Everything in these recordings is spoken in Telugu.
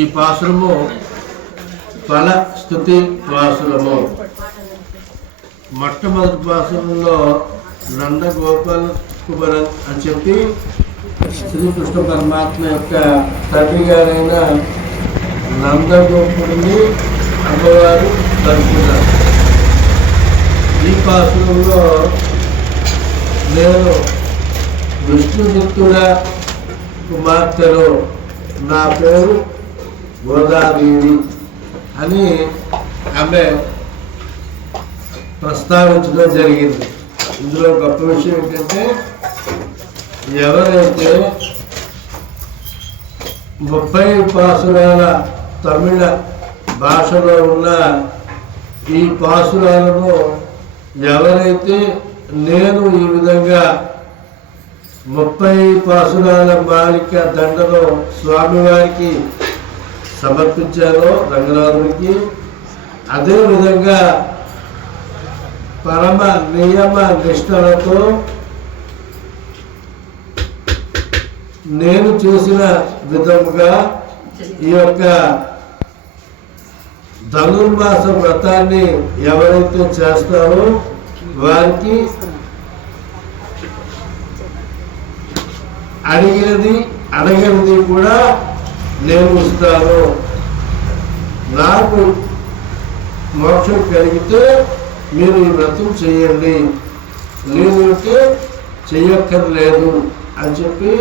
ఈ పాసురము ఫల స్తుతి పాసురము. మొట్టమొదటి పాసురంలో నందగోపాల కుమరన్ అని చెప్పి శ్రీకృష్ణ పరమాత్మ యొక్క తండ్రి గారైన నందగోపుడిని అమ్మవారు కలుపుకున్నారు. ఈ పాసురంలో నేను విష్ణుదత్తుడ కుమార్తెలో నా పేరు గోదాదేవి అని ఆమె ప్రస్తావించడం జరిగింది. ఇందులో గొప్ప విషయం ఏంటంటే ఎవరైతే 30 పాసురాల తమిళ భాషలో ఉన్న ఈ పాసురాలను ఎవరైతే నేను ఈ విధంగా 30 పాసురాల మాలిక దండలో స్వామివారికి సమర్పించారో రంగనాథుడికి, అదేవిధంగా పరమ నియమ నిష్టలతో నేను చేసిన విధముగా ఈ యొక్క ధనుర్మాస వ్రతాన్ని ఎవరైతే చేస్తారో వారికి అడిగినది కూడా నేను ఇస్తాను. నాకు మోక్షం కలిగితే మీరు ఈ వ్రతం చేయండి, లేదంటే చెయ్యక్కర్లేదు అని చెప్పి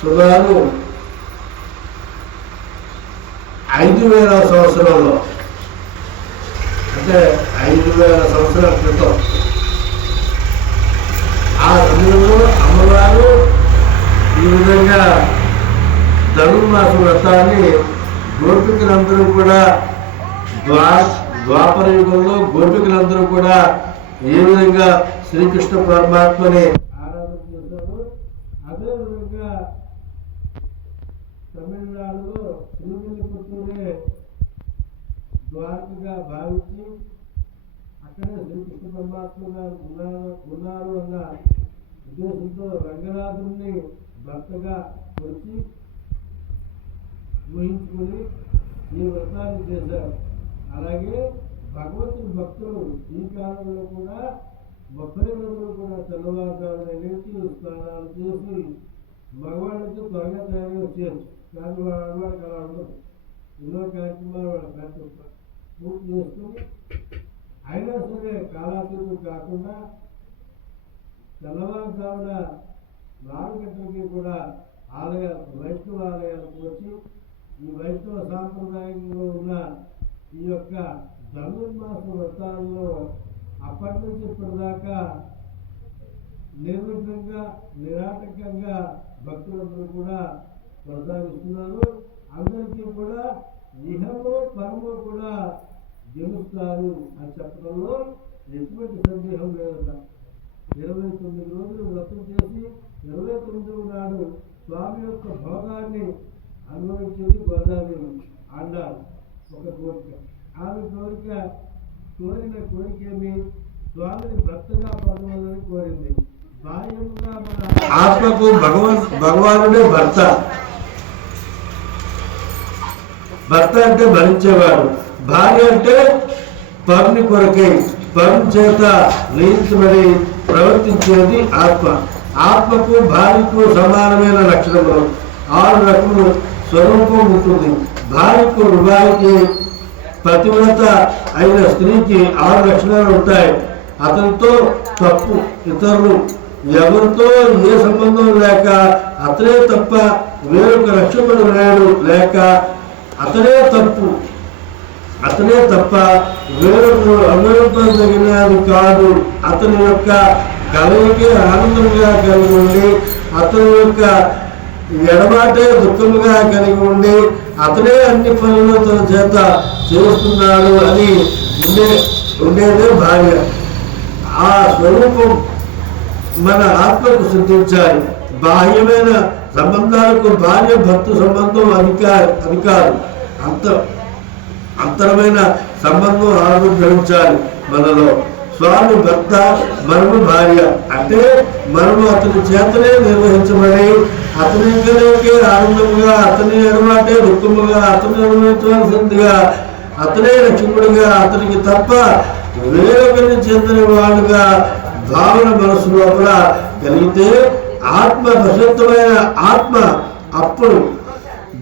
సుమారు 5000 సంవత్సరంలో, అంటే 5000 సంవత్సరాల క్రితం ఆ సమయంలో అమ్మవారు ఈ విధంగా ధనుర్మాస వ్రతాన్ని గోపికలందరూ కూడా ద్వాపర యుగంలో గోపికలందరూ కూడా ఏ విధంగా శ్రీకృష్ణ పరమాత్మని ఆరాధన చేశారు, అదేవిధంగా తమిళనాడులో తిరుమలపుత్తూరే ద్వారకగా భావించి అక్కడే శ్రీకృష్ణ పరమాత్మ గారు ఉన్నారు అన్న ఉద్దేశంతో రంగనాథుడిని భర్తగా వచ్చి ఊహించుకొని ఈ వ్రతాన్ని చేశారు. అలాగే భగవంతుని భక్తులు ఈ కాలంలో కూడా 30 రోజులు కూడా తెల్లవారుజామున లేచి స్నానాలు చేసి మగవాళ్ళకి త్వరగా తయారీ వచ్చేది. కానీ ఆడవాళ్ళకి అలా ఉండదు. ఎన్నో కార్యక్రమాలు వాళ్ళ పూర్తి చేసుకుని అయినా సరే కాలాతీతం కాకుండా తెల్లవారుజామున 4 గంటలకి కూడా వైష్ణవ ఆలయాలకు వచ్చి ఈ వైష్ణవ సాంప్రదాయంలో ఉన్న ఈ యొక్క ధనుర్మాస వ్రతాల్లో అప్పటి నుంచి ఇప్పటిదాకా నిర్విఘ్నంగా నిరాటకంగా భక్తులందరూ కూడా కొనసాగిస్తున్నారు. అందరికీ కూడా ఇహము పరము కూడా గెలుస్తారు అని చెప్పడంలో ఎటువంటి సందేహం లేదట. 29 రోజులు వ్రతం చేసి 29వ నాడు స్వామి యొక్క భోగాన్ని అనుభవించేది గోదాదేవి ఆండారు. ఒక కోరిక, ఆమె కోరిన కోరికేమి స్వామిని భర్తగా పొందవాలని కోరింది. బాహ్యంగా మన ఆత్మకు భగవానుడే భర్త. భర్త అంటే భరించేవాడు, భార్య అంటే పరుని కొరకై పరుని చేత నియంత్రమని ప్రవర్తించేది ఆత్మ. ఆత్మకు భార్యకు సమానమైన లక్షణములు 6 రకములు స్వరూపం ఉంటుంది. భార్యకు వివాహికి పతివ్రత అయిన స్త్రీకి 6 లక్షణాలు ఉంటాయి. అతనితో తప్పు, ఇతరులు ఎవరితో ఏ సంబంధం లేక అతనే తప్ప వేరొక రక్షకుడు లేడు, లేక అతనే తప్ప వేరొకరు అమృతగినది కాదు. అతని యొక్క కలయికే ఆనందంగా కలిగి ఉండి, అతని యొక్క ఎడబాటే దుఃఖముగా కలిగి ఉండి, అతనే అన్ని పనులు తన చేత చేస్తున్నాడు అని ఉండేదే భార్య. ఆ స్వరూపం మన ఆత్మకు సిద్ధించాలి. బాహ్యమైన సంబంధాలకు భార్య భర్త సంబంధం అధికారు అంతరమైన సంబంధం ఆవిర్భవించాలి మనలో. స్వామి భర్త, మనము భార్య అంటే మనము అతని చేతనే నిర్వహించబడి, అతని ఇంకనే ఆనందముగా, అతని ఎడమాటే దుఃఖముగా, అతని అనుభవించవలసిందిగా, అతనే రక్షకుడిగా, అతనికి తప్ప వేరొకరిని చెందిన వాడుగా భావన మనసు లోపల కలిగితే ఆత్మ ప్రశాంతమైన ఆత్మ అప్పుడు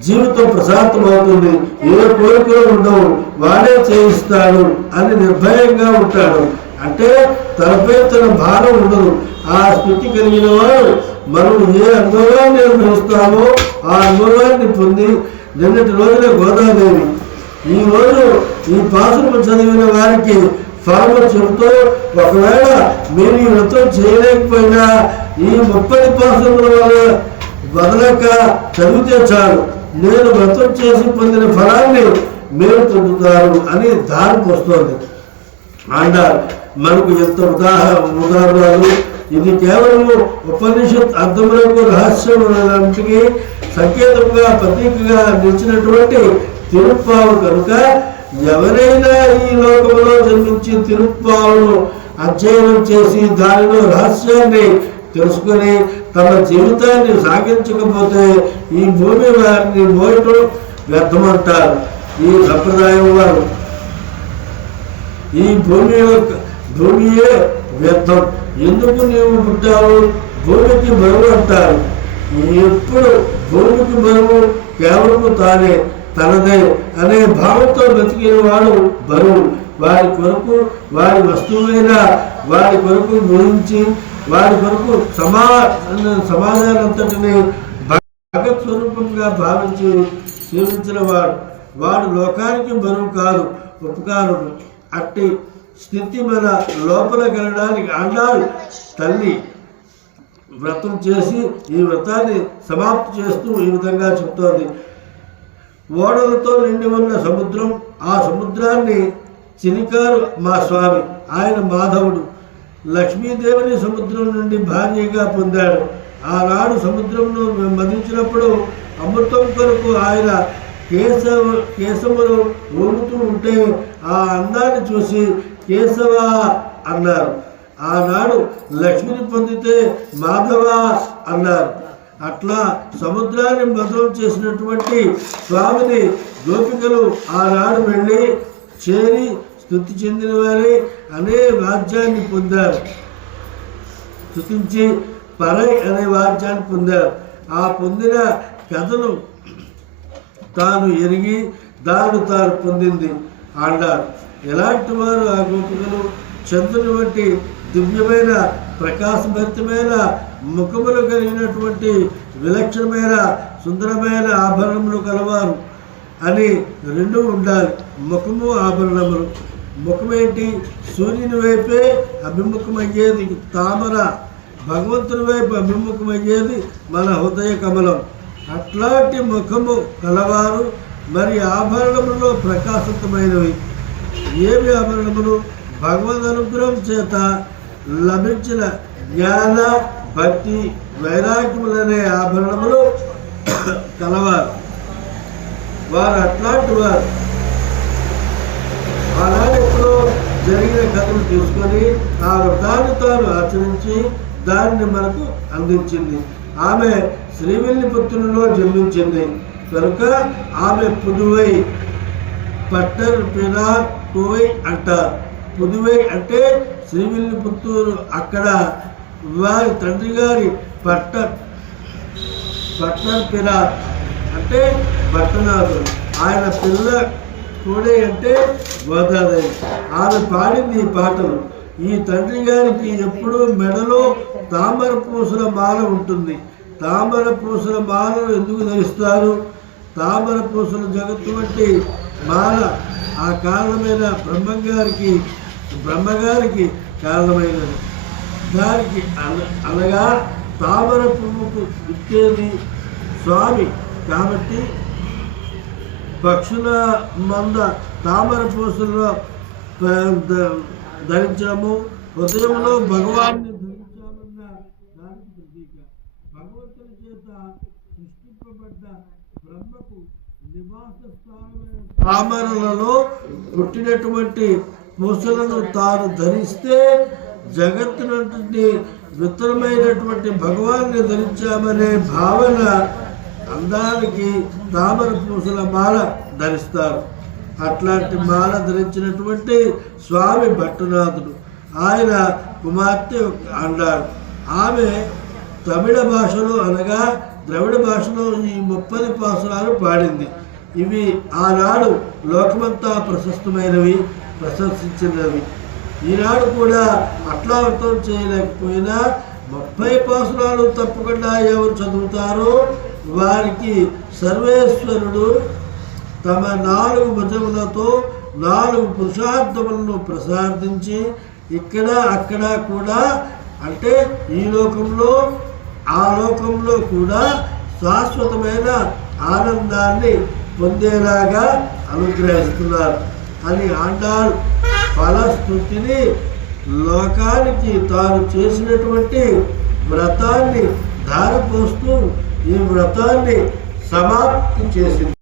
జీవితం ప్రశాంతమవుతుంది. ఏ కోరికలు ఉండవు, వాడే చేయిస్తాడు అని నిర్భయంగా ఉంటాడు. అంటే తనపై తన భారం ఉండదు. ఆ స్థితి కలిగిన వాడు మనం ఏ అనుభవాన్ని అనుభవిస్తామో ఆ అనుభవాన్ని పొంది, నిన్నటి రోజున గోదాదేవి ఈరోజు ఈ పాసులు చదివిన వారికి ఫార్మర్ చెబుతూ, ఒకవేళ మీరు ఈ వ్రతం చేయలేకపోయినా ఈ 30 పాసుల వల్ల వదలక చదివితే చాలు, నేను వ్రతం చేసి పొందిన ఫలాన్ని మీరు పొందుతారు అని దారికి వస్తుంది. అంటారు మనకు ఎంత ఉదాహరణలు. ఇది కేవలం ఉపనిషత్ అర్థములకు రహస్యములకి సంకేతంగా ప్రతీకగా నిలిచినటువంటి తిరుప్పావు కనుక ఎవరైనా ఈ లోకంలో జన్మించి తిరుప్పావును అధ్యయనం చేసి దానిలో రహస్యాన్ని తెలుసుకొని తమ జీవితాన్ని సాగించకపోతే ఈ భూమి వారిని మోయటం వ్యర్థమంటారు ఈ సంప్రదాయం వారు. ఈ భూమియే వ్యర్థం, ఎందుకు నీవు పుట్టావు, భూమికి బరువు అంటారు. ఎప్పుడు భూమికి బరువు కేవలము తానే, తనదే అనే భావంతో బతికిన వాడు బరువు. వారి కొరకు, వారి వస్తువులైన వారి కొరకు గురించి, వారి కొరకు సమాజానంతటిని భగత్ స్వరూపంగా భావించి సేవించిన వాడు లోకానికి బరువు కాదు, ఉపకారుడు. అట్టి స్థితి మన లోపల కలగడానికి ఆండాలు తల్లి వ్రతం చేసి ఈ వ్రతాన్ని సమాప్తి చేస్తూ ఈ విధంగా చెప్తోంది. ఓడలతో నిండి ఉన్న సముద్రం, ఆ సముద్రాన్ని చినికారు మా స్వామి, ఆయన మాధవుడు. లక్ష్మీదేవిని సముద్రం నుండి భార్యగా పొందాడు. ఆనాడు సముద్రంను మదించినప్పుడు అమృతం కొరకు ఆయన కేశములు ఊగుతూ ఉంటే ఆ అందాన్ని చూసి కేశవ అన్నారు. ఆనాడు లక్ష్మిని పొందితే మాధవ అన్నారు. అట్లా సముద్రాన్ని మధురం చేసినటువంటి స్వామిని గోపికలు ఆనాడు వెళ్ళి చేరి స్తుతి చెందిన వారి అనే వాద్యాన్ని పొందారు. స్తుతించి పరై అనే వాద్యాన్ని పొందారు. ఆ పొందిన కథను తాను ఎరిగి తాను పొందింది ఆండారు. ఎలాంటి వారు ఆ గోపికలు? చంద్రుని వంటి దివ్యమైన ప్రకాశభరితమైన ముఖములు కలిగినటువంటి విలక్షణమైన సుందరమైన ఆభరణములు కలవారు అని రెండు ఉండాలి. ముఖము ఆభరణములు. ముఖమేంటి? సూర్యుని వైపే అభిముఖమయ్యేది తామర, భగవంతుని వైపు అభిముఖమయ్యేది మన హృదయ కమలం. అట్లాంటి ముఖము కలవారు. మరి ఆభరణములో ప్రకాశితమైనవి ఏవి ఆభరణములు? భగవద్ అనుగ్రహం చేత లభించిన జ్ఞాన, భక్తి, వైరాగ్యములనే ఆభరణములు కలవారు. వారు అట్లాంటి వారు. ఆనాడు ఎప్పుడో జరిగిన కథలు తీసుకొని ఆ వ్రతాన్ని తాను ఆచరించి దానిని మనకు అందించింది. ఆమె శ్రీవిల్లిపుత్తూరులో జన్మించింది కనుక ఆమె పుదువై, పట్టర్ పిరా పువై అంటారు. పుదువై అంటే శ్రీవిల్లిపుత్తూరు. అక్కడ వారి తండ్రి గారి పట్టర్ పిరా అంటే పట్టణాథుడు. ఆయన పిల్ల కోడే అంటే గోదాదేవి. ఆమె పాడింది ఈ పాటలు. ఈ తండ్రి గారికి ఎప్పుడూ మెడలో తామర పూసల మాల ఉంటుంది. తామర పూసల మాలను ఎందుకు ధరిస్తారు? తామర పూసల జగత్తు వంటి మాల ఆ కారణమైన బ్రహ్మగారికి కారణమైనది. దానికి అనగా తామర పువ్వుకు గుర్తేది స్వామి కాబట్టి పక్షుల మంద తామర పూసల్లో ధరించడము, హృదయంలో భగవాన్ని ధరించామన్న దానికి ప్రతీక. భగవంతుని చేత సృష్టింపబడ్డ బ్రహ్మకు నివాస స్థానమైన తామరలలో పుట్టినటువంటి పూసలను తాను ధరిస్తే జగత్తు నుండి విత్తనమైనటువంటి భగవాన్ని ధరించామనే భావన అందానికి తామర పూసల మాల ధరిస్తారు. అట్లాంటి మాల ధరించినటువంటి స్వామి భట్టనాథుడు. ఆయన కుమార్తె అండారు. ఆమె తమిళ భాషలో అనగా ద్రవిడ భాషలో ఈ 30 పాసురాలు పాడింది. ఇవి ఆనాడు లోకమంతా ప్రశంసించినవి. ఈనాడు కూడా అట్లా అర్థం చేయలేకపోయినా 30 పాసురాలు తప్పకుండా ఎవరు చదువుతారో వారికి సర్వేశ్వరుడు తమ 4 భుజములతో 4 పురుషార్థములను ప్రసాదించి ఇక్కడ అక్కడ కూడా అంటే ఈ లోకంలో ఆ లోకంలో కూడా శాశ్వతమైన ఆనందాన్ని పొందేలాగా అనుగ్రహిస్తున్నారు అని ఆండాళ్ ఫలస్థుతిని లోకానికి తాను చేసినటువంటి వ్రతాన్ని ధారపోస్తూ ఈ వ్రతాన్ని సమాప్తి చేసింది.